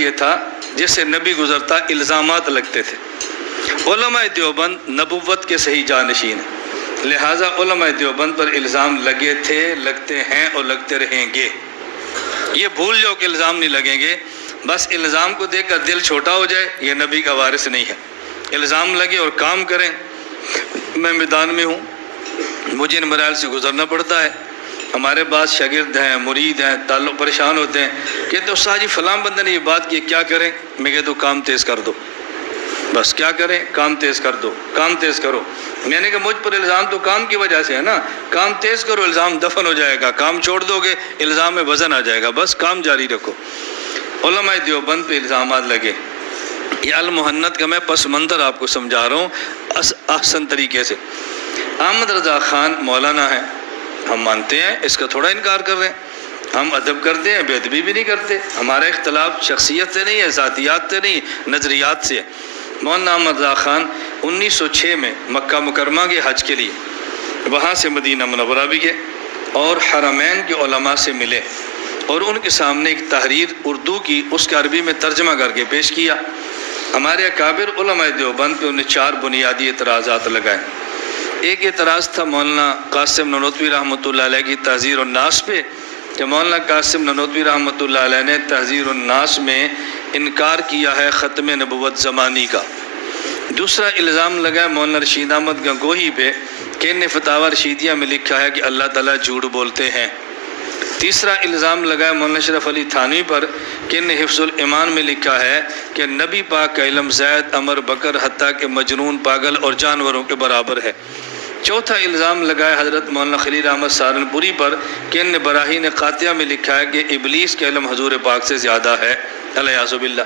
یہ تھا جسے نبی گزرتا الزامات لگتے تھے۔ علماء دیوبند نبوت کے صحیح جانشین ہیں، لہٰذا علماء دیوبند پر الزام لگے تھے، لگتے ہیں اور لگتے رہیں گے۔ یہ بھول جاؤ کہ الزام نہیں لگیں گے، بس الزام کو دیکھ کر دل چھوٹا ہو جائے، یہ نبی کا وارث نہیں ہے۔ الزام لگے اور کام کریں۔ میں میدان میں ہوں، مجھے ان مراحل سے گزرنا پڑتا ہے، ہمارے بعض شاگرد ہیں، مرید ہیں، تعلق پریشان ہوتے ہیں، کہتے استاد جی فلاں بندے نے یہ بات کی، کیا کریں؟ میں کہتا ہوں کام تیز کر دو، بس کیا کریں؟ کام تیز کر دو، کام تیز کرو۔ میں نے کہا مجھ پر الزام تو کام کی وجہ سے ہے نا، کام تیز کرو، الزام دفن ہو جائے گا، کام چھوڑ دو گے الزام میں وزن آ جائے گا، بس کام جاری رکھو۔ علماء دیوبند پہ الزامات لگے۔ یہ المحنت کا میں پس منظر آپ کو سمجھا رہا ہوں احسن طریقے سے۔ احمد رضا خان مولانا ہے، ہم مانتے ہیں، اس کا تھوڑا انکار کر رہے ہیں، ہم ادب کرتے ہیں، بے ادبی بھی نہیں کرتے، ہمارا اختلاف شخصیت سے نہیں ہے، ذاتیات سے نہیں، نظریات سے ہے۔ مولانا احمد رضا خان 1906 میں مکہ مکرمہ کے حج کے لیے وہاں سے مدینہ منورہ بھی گئے اور حرمین کے علماء سے ملے اور ان کے سامنے ایک تحریر اردو کی، اس کا عربی میں ترجمہ کر کے پیش کیا۔ ہمارے اکابر علماء دیوبند پہ انہیں 4 بنیادی اعتراضات لگائے۔ ایک اعتراض تھا مولانا قاسم نانوتوی رحمۃ اللہ علیہ کی تحذیر الناس پہ، کہ مولانا قاسم نانوتوی رحمۃ اللہ علیہ نے تحذیر الناس میں انکار کیا ہے ختم نبوت زمانی کا۔ دوسرا الزام لگا مولانا رشید احمد گنگوہی پہ کہ انہیں فتاوی رشیدیہ میں لکھا ہے کہ اللہ تعالیٰ جھوٹ بولتے ہیں۔ تیسرا الزام لگا مولانا اشرف علی تھانوی پر کہ انہیں حفظ الایمان میں لکھا ہے کہ نبی پاک کا علم زید، عمر، بکر، حتیٰ کہ مجنون، پاگل اور جانوروں کے برابر ہے۔ چوتھا الزام لگا حضرت مولانا خلیل احمد سہارنپوری پر کہ ان نے براہین قاطعہ میں لکھا ہے کہ ابلیس کا علم حضور پاک سے زیادہ ہے، الیاذ باللہ۔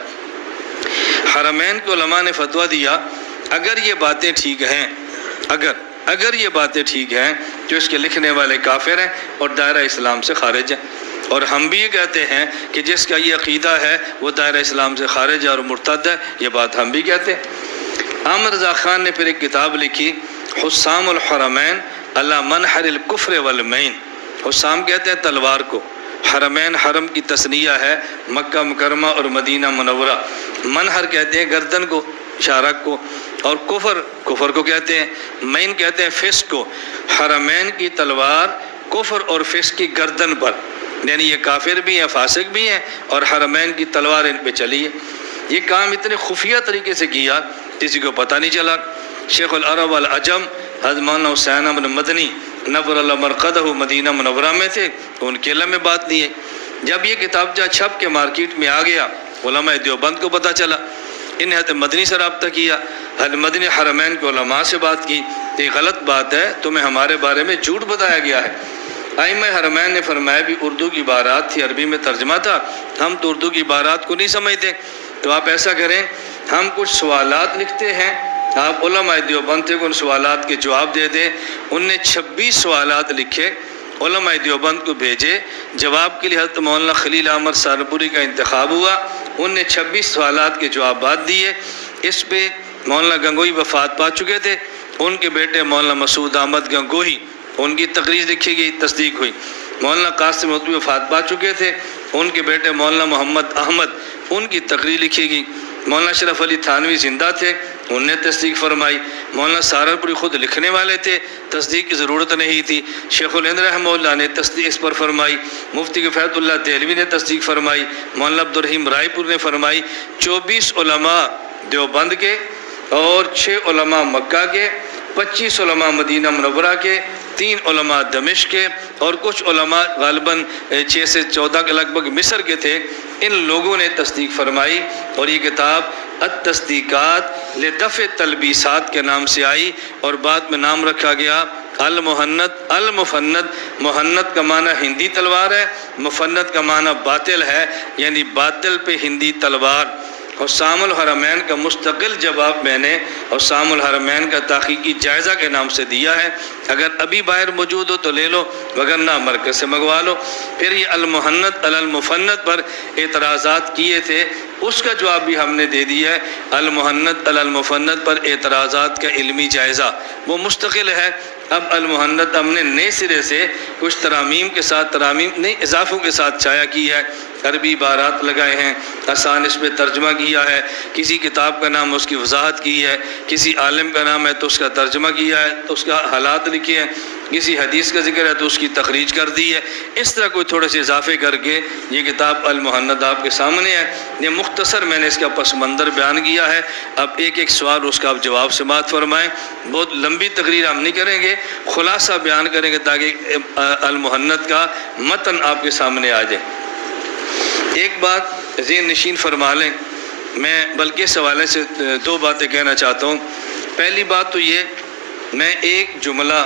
حرمین کے علماء نے فتویٰ دیا اگر یہ باتیں ٹھیک ہیں، اگر یہ باتیں ٹھیک ہیں تو اس کے لکھنے والے کافر ہیں اور دائرہ اسلام سے خارج ہیں، اور ہم بھی یہ کہتے ہیں کہ جس کا یہ عقیدہ ہے وہ دائرہ اسلام سے خارج ہے اور مرتد ہے، یہ بات ہم بھی کہتے ہیں۔ احمد رضا خان نے پھر ایک کتاب لکھی حسام الحرمین علی منحر الکفر والمین۔ حسام کہتے ہیں تلوار کو، حرمین حرم کی تثنیہ ہے، مکہ مکرمہ اور مدینہ منورہ، منحر کہتے ہیں گردن کو، شارک کو، اور کفر کو کہتے ہیں، مین کہتے ہیں فسق کو۔ حرمین کی تلوار کفر اور فسق کی گردن پر، یعنی یہ کافر بھی ہیں، فاسق بھی ہیں، اور حرمین کی تلوار ان پہ چلی ہے۔ یہ کام اتنے خفیہ طریقے سے کیا کسی کو پتہ نہیں چلا۔ شیخ العرب والعجم حضرت مولانا حسین بن مدنی نور اللہ مرقدہ مدینہ منورہ میں تھے، ان کے علم میں بات نہیں ہے۔ جب یہ کتابچہ چھپ کے مارکیٹ میں آ گیا، علماء دیوبند کو پتہ چلا، انہیں حضرت مدنی سے رابطہ کیا، حضرت مدنی حرمین کے علماء سے بات کی، یہ غلط بات ہے، تمہیں ہمارے بارے میں جھوٹ بتایا گیا ہے۔ ائمہ حرمین نے فرمایا بھی اردو کی عبارات تھی، عربی میں ترجمہ تھا، ہم تو اردو کی عبارات کو نہیں سمجھتے، تو آپ ایسا کریں، ہم کچھ سوالات لکھتے ہیں، آپ علماء دیوبند تھے، ان سوالات کے جواب دے دیں۔ ان نے 26 سوالات لکھے، علماء دیوبند کو بھیجے، جواب کے لیے حضرت مولانا خلیل احمد سہارنپوری کا انتخاب ہوا، ان نے 26 سوالات کے جوابات دیے۔ اس پہ مولانا گنگوہی وفات پا چکے تھے، ان کے بیٹے مولانا مسعود احمد گنگوہی، ان کی تقریر لکھی گئی، تصدیق ہوئی۔ مولانا قاسم نانوتوی وفات پا چکے تھے، ان کے بیٹے مولانا محمد احمد، ان کی تقریر لکھی گئی۔ مولانا اشرف علی تھانوی زندہ تھے، انہوں نے تصدیق فرمائی۔ مولانا سہارنپوری خود لکھنے والے تھے، تصدیق کی ضرورت نہیں تھی۔ شیخ الہند رحمہ اللہ نے تصدیق اس پر فرمائی، مفتی کفایت اللہ دہلوی نے تصدیق فرمائی، مولانا عبدالرحیم رائے پور نے فرمائی۔ 24 علماء دیوبند کے اور 6 علماء مکہ کے، 25 علماء مدینہ منورہ کے، 3 علماء دمشق کے، اور کچھ علماء غالباً 6 سے 14 کے لگ بھگ مصر کے تھے، ان لوگوں نے تصدیق فرمائی، اور یہ کتاب التصدیقات لدفع تلبیسات کے نام سے آئی، اور بعد میں نام رکھا گیا المحنت المفند۔ محنت کا معنی ہندی تلوار ہے، مفند کا معنی باطل ہے، یعنی باطل پہ ہندی تلوار۔ حسام الحرمین کا مستقل جواب میں نے حسام الحرمین کا تحقیقی جائزہ کے نام سے دیا ہے، اگر ابھی باہر موجود ہو تو لے لو، وگرنہ مرکز سے منگوا لو۔ پھر یہ المحنت علی المفند پر اعتراضات کیے تھے، اس کا جواب بھی ہم نے دے دیا ہے۔ المحنت علی المفند پر اعتراضات کا علمی جائزہ وہ مستقل ہے۔ اب المحنت ہم نے نئے سرے سے کچھ ترامیم کے ساتھ، ترامیم نہیں اضافوں کے ساتھ چھایا کی ہے، عربی عبارات لگائے ہیں، آسان اس پہ ترجمہ کیا ہے، کسی کتاب کا نام اس کی وضاحت کی ہے، کسی عالم کا نام ہے تو اس کا ترجمہ کیا ہے، تو اس کا حالات لکھے ہیں، کسی حدیث کا ذکر ہے تو اس کی تخریج کر دی ہے۔ اس طرح کوئی تھوڑے سے اضافے کر کے یہ کتاب المحنت آپ کے سامنے ہے۔ یہ مختصر میں نے اس کا پس منظر بیان کیا ہے۔ اب ایک ایک سوال اس کا آپ جواب سماعت فرمائیں۔ بہت لمبی تقریر ہم نہیں کریں گے، خلاصہ بیان کریں گے تاکہ المحنت کا متن آپ کے سامنے آ جائے۔ ایک بات ذہن نشین فرما لیں، میں بلکہ اس حوالے سے دو باتیں کہنا چاہتا ہوں۔ پہلی بات تو یہ، میں ایک جملہ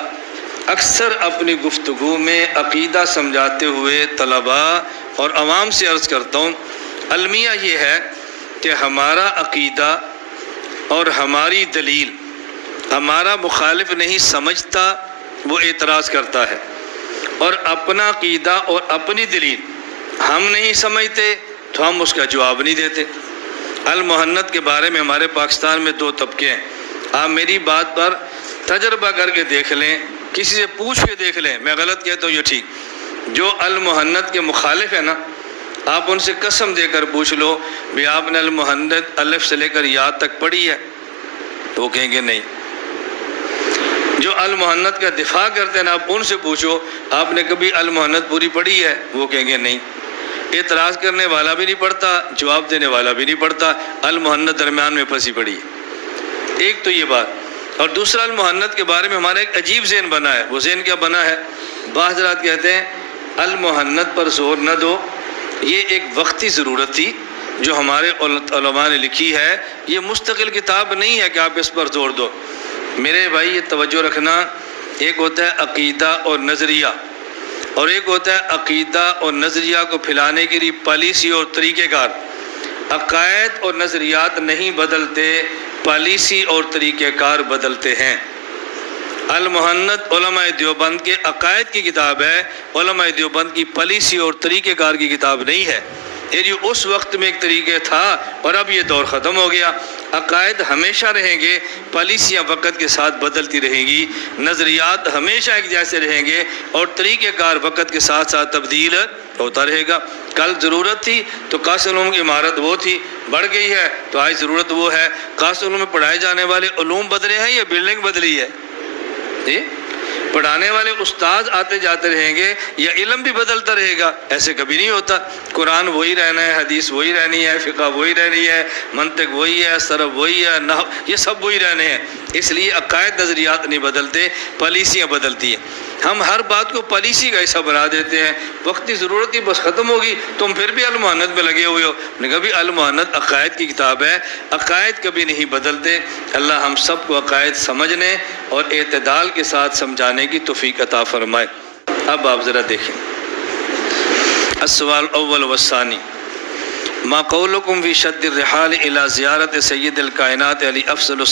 اکثر اپنی گفتگو میں عقیدہ سمجھاتے ہوئے طلباء اور عوام سے عرض کرتا ہوں، المیہ یہ ہے کہ ہمارا عقیدہ اور ہماری دلیل ہمارا مخالف نہیں سمجھتا، وہ اعتراض کرتا ہے، اور اپنا عقیدہ اور اپنی دلیل ہم نہیں سمجھتے تو ہم اس کا جواب نہیں دیتے۔ المحنت کے بارے میں ہمارے پاکستان میں دو طبقے ہیں۔ آپ میری بات پر تجربہ کر کے دیکھ لیں، کسی سے پوچھ کے دیکھ لیں، میں غلط کہتا ہوں یہ ٹھیک، جو المحنت کے مخالف ہے نا، آپ ان سے قسم دے کر پوچھ لو بھی آپ نے المحنت الف سے لے کر یا تک پڑھی ہے، تو وہ کہیں گے نہیں۔ جو المحنت کا دفاع کرتے ہیں نا، آپ ان سے پوچھو آپ نے کبھی المحنت پوری پڑھی ہے، وہ کہیں گے نہیں۔ اعتراض کرنے والا بھی نہیں پڑھتا، جواب دینے والا بھی نہیں پڑھتا، المحنت درمیان میں پھنسی پڑی ہے۔ ایک تو یہ بات، اور دوسرا المحنت کے بارے میں ہمارا ایک عجیب ذہن بنا ہے۔ وہ ذہن کیا بنا ہے؟ بعض حضرات کہتے ہیں المحنت پر زور نہ دو، یہ ایک وقتی ضرورت تھی جو ہمارے علماء نے لکھی ہے، یہ مستقل کتاب نہیں ہے کہ آپ اس پر زور دو۔ میرے بھائی یہ توجہ رکھنا، ایک ہوتا ہے عقیدہ اور نظریہ، اور ایک ہوتا ہے عقیدہ اور نظریہ کو پھیلانے کے لیے پالیسی اور طریقہ کار۔ عقائد اور نظریات نہیں بدلتے، پالیسی اور طریقہ کار بدلتے ہیں۔ المحنت علماء دیوبند کے عقائد کی کتاب ہے، علماء دیوبند کی پالیسی اور طریقہ کار کی کتاب نہیں ہے۔ یہ اس وقت میں ایک طریقہ تھا اور اب یہ دور ختم ہو گیا۔ عقائد ہمیشہ رہیں گے، پالیسیاں وقت کے ساتھ بدلتی رہیں گی، نظریات ہمیشہ ایک جیسے رہیں گے، اور طریقہ کار وقت کے ساتھ ساتھ تبدیل ہوتا رہے گا۔ کل ضرورت تھی تو قاصر علوم کی عمارت وہ تھی، بڑھ گئی ہے تو آج ضرورت وہ ہے۔ قاصر علوم میں پڑھائے جانے والے علوم بدلے ہیں یا بلڈنگ بدلی ہے؟ جی، پڑھانے والے استاد آتے جاتے رہیں گے یا علم بھی بدلتا رہے گا؟ ایسے کبھی نہیں ہوتا۔ قرآن وہی رہنا ہے، حدیث وہی رہنی ہے، فقہ وہی رہنی ہے، منطق وہی ہے، صرف وہی ہے، نحو، یہ سب وہی رہنے ہیں۔ اس لیے عقائد نظریات نہیں بدلتے، پالیسیاں بدلتی ہیں۔ ہم ہر بات کو پالیسی کا حصہ بنا دیتے ہیں، وقتی ضرورت ہی بس ختم ہوگی، تم پھر بھی المحنت میں لگے ہوئے ہو۔ نے کہا بھی المحنت عقائد کی کتاب ہے، عقائد کبھی نہیں بدلتے۔ اللہ ہم سب کو عقائد سمجھنے اور اعتدال کے ساتھ سمجھانے کی توفیق عطا فرمائے۔ اب آپ ذرا دیکھیں، السوال اول والثانی، ما قولکم فی شد الرحال الی زیارت سید الکائنات علی افضل